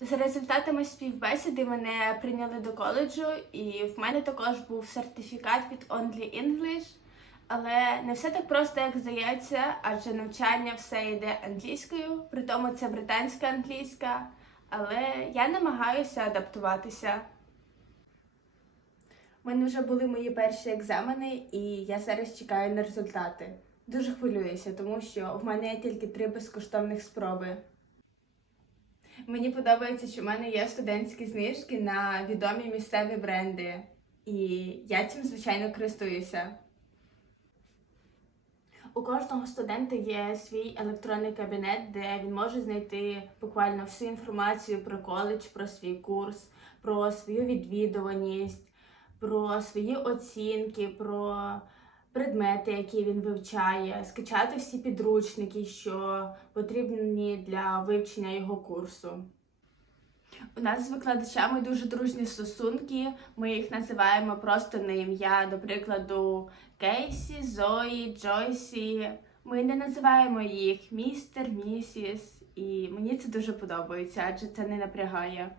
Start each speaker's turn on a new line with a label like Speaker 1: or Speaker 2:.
Speaker 1: За результатами співбесіди мене прийняли до коледжу, і в мене також був сертифікат від Only English. Але не все так просто, як здається, адже навчання все йде англійською, при тому це британська англійська. Але я намагаюся адаптуватися. У мене вже були мої перші екзамени, і я зараз чекаю на результати. Дуже хвилююся, тому що в мене є тільки три безкоштовних спроби. Мені подобається, що в мене є студентські знижки на відомі місцеві бренди, і я цим, звичайно, користуюся. У кожного студента є свій електронний кабінет, де він може знайти буквально всю інформацію про коледж, про свій курс, про свою відвідуваність, про свої оцінки, про предмети, які він вивчає, скачати всі підручники, що потрібні для вивчення його курсу. У нас з викладачами дуже дружні стосунки. Ми їх називаємо просто на ім'я, до прикладу, Кейсі, Зої, Джойсі. Ми не називаємо їх містер, місіс, і мені це дуже подобається, адже це не напрягає.